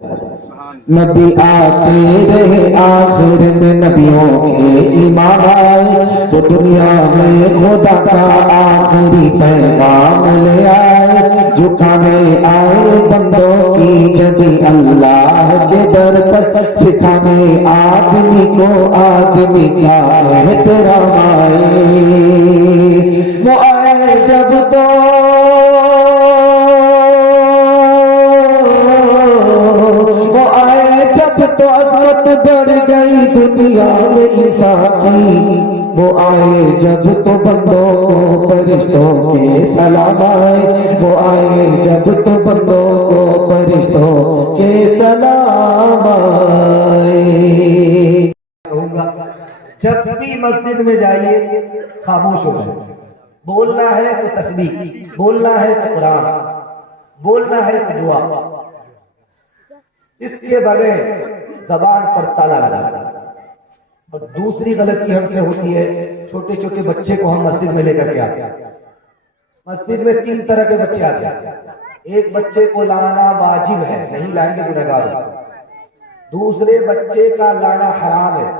نبی آتے رہے آخر میں نبیوں کے امام آئے، وہ دنیا میں خدا کا آخری پیغام لے آئے، جھکانے آئے بندوں کی جبی اللہ کے در پر، سکھانے آدمی کو آدمی کا احترام آئے۔ وہ آئے جب تو عظمت بڑھ گئی دنیا میں انسان کی، وہ آئے جب تو بندوں کو فرشتوں کے سلام آئے، وہ آئے جب تو بندوں کو فرشتوں کے سلام آئے۔ جب بھی مسجد میں جائیے خاموش ہو جائے، بولنا ہے تو تسبیح، بولنا ہے تو قرآن، بولنا ہے تو دعا، اس کے بغیر زبان پر تالا لگا۔ اور دوسری غلطی ہم سے ہوتی ہے، چھوٹے چھوٹے بچے کو ہم مسجد میں لے کر کے آتے ہیں۔ مسجد میں 3 طرح کے بچے آتے ہیں۔ ایک بچے کو لانا واجب ہے، نہیں لائیں گے گنہگار ہے۔ دوسرے بچے کا لانا حرام ہے۔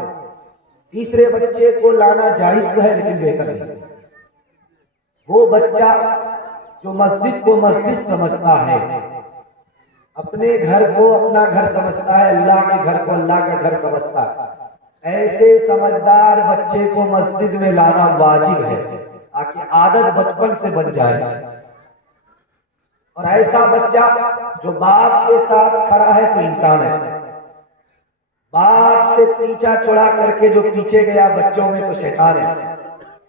تیسرے بچے کو لانا جائز تو ہے لیکن بہتر نہیں۔ وہ بچہ جو مسجد کو مسجد سمجھتا ہے، اپنے گھر کو اپنا گھر سمجھتا ہے، اللہ کے گھر کو اللہ کا گھر سمجھتا ہے، ایسے سمجھدار بچے کو مسجد میں لانا واجب ہے تاکہ عادت بچپن سے بن جائے۔ اور ایسا بچہ جو باپ کے ساتھ کھڑا ہے تو انسان ہے، باپ سے پیچھا چھڑا کر کے جو پیچھے گیا بچوں میں تو شیطان ہے۔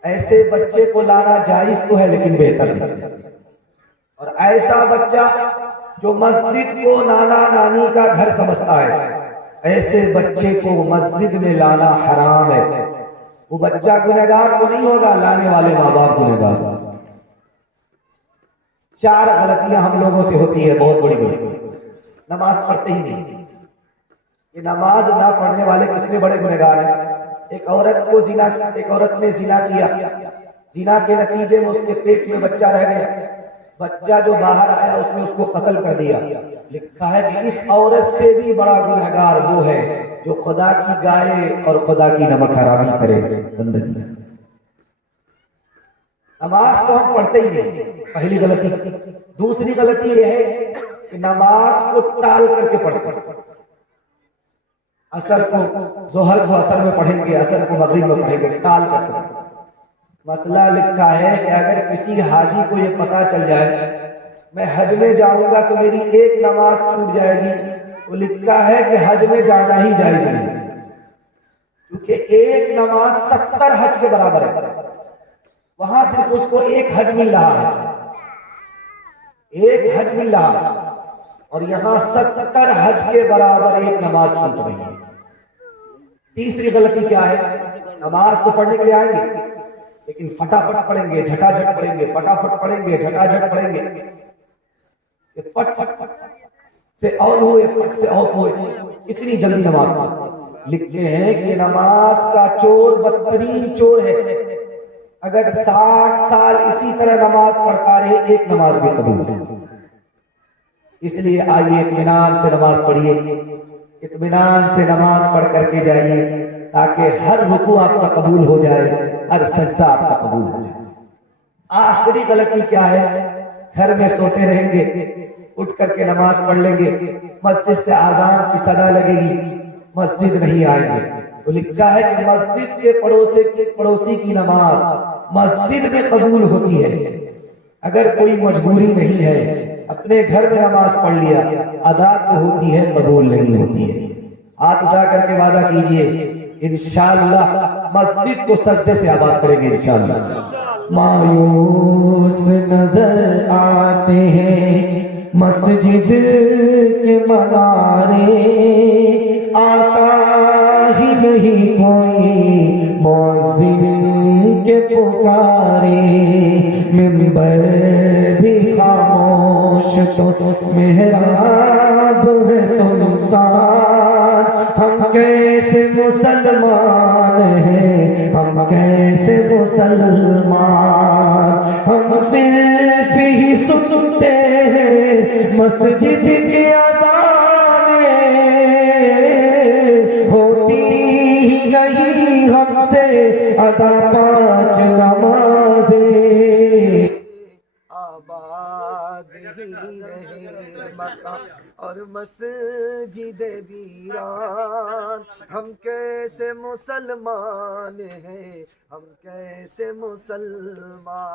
ایسے بچے کو لانا جائز تو ہے لیکن بہتر نہیں۔ اور ایسا بچہ جو مسجد کو نانا نانی کا گھر سمجھتا ہے، ایسے بچے کو مسجد میں لانا حرام ہے۔ وہ بچہ گنہگار تو نہیں ہوگا، لانے والے ماں باپ گنہگار۔ 4 غلطیاں ہم لوگوں سے ہوتی ہے بہت بڑی بڑی۔ نماز پڑھتے ہی نہیں۔ یہ نماز نہ پڑھنے والے کتنے بڑے گنہگار ہیں۔ ایک عورت نے زنا کیا، زنا کے نتیجے میں اس کے پیٹ میں بچہ رہ گیا، بچہ جو باہر آیا اس نے اس کو قتل کر دیا۔ لکھا ہے کہ اس عورت سے بھی بڑا گنہگار وہ ہے جو خدا کی گائے اور خدا کی نمک حرامی کرے۔ نماز تو ہم پڑھتے ہی نہیں، پہلی غلطی۔ دوسری غلطی یہ ہے کہ نماز کو ٹال کر کے پڑھتے ہیں۔ عصر کو ظہر کو عصر میں پڑھیں گے، عصر کو مغرب میں پڑھیں گے، ٹال کر کے۔ مسئلہ لکھا ہے کہ اگر کسی حاجی کو یہ پتا چل جائے میں حج میں جاؤں گا تو میری ایک نماز چھوٹ جائے گی، تو لکھا ہے کہ حج میں جانا ہی جائز نہیں، کیونکہ ایک نماز 70 حج کے برابر ہے۔ وہاں صرف اس کو ایک حج مل رہا ہے، ایک حج مل رہا ہے، اور یہاں 70 حج کے برابر ایک نماز چھوٹ رہی ہے۔ تیسری غلطی کیا ہے؟ نماز تو پڑھنے کے لیے آئیں گے لیکن فٹافٹ پڑھیں گے، جھٹا جھٹ پڑھیں گے، فٹافٹ پڑھیں گے، جھٹا جھٹ پڑھیں گے۔ پٹ سے آن ہوئے، پٹ سے آف ہوئے، اتنی جلدی نماز پڑھیں۔ لکھتے ہیں کہ نماز کا چور بدترین چور ہے، اگر 60 سال اسی طرح نماز پڑھتا رہے ایک نماز بھی قبول نہیں۔ اس لیے آئیے اطمینان سے نماز پڑھیے، اطمینان سے نماز پڑھ کر کے جائیے تاکہ ہر رکوع آپ کا قبول ہو جائے، ہر سجدہ آپ کا قبول ہو جائے۔ آخری غلطی کیا ہے؟ گھر میں سوتے رہیں گے، اٹھ کر کے نماز پڑھ لیں گے، مسجد سے اذان کی صدا لگے گی، مسجد نہیں آئیں گے۔ تو لکھا ہے کہ مسجد کے پڑوسی کی نماز مسجد میں قبول ہوتی ہے۔ اگر کوئی مجبوری نہیں ہے، اپنے گھر میں نماز پڑھ لیا، ادا تو ہوتی ہے، قبول نہیں ہوتی ہے۔ ہاتھ اٹھا کر کے وعدہ کیجئے انشاءاللہ مسجد کو سجدے سے آباد کریں گے انشاءاللہ۔ مایوس نظر آتے ہیں مسجد کے منارے، آتا ہی نہیں کوئی مؤذن کے پکارے، منبر بھی خاموش تو محراب ہے سنسان، ہم کیسے مسلمان ہیں، ہم کیسے مسلمان، ہم صرف ہی سنتے ہیں مسجد کی اذان ہم سے ادا 5 نمازیں، آباد ہی رہے مقام اور مسجد ویران، ہم کیسے مسلمان ہیں، ہم کیسے مسلمان۔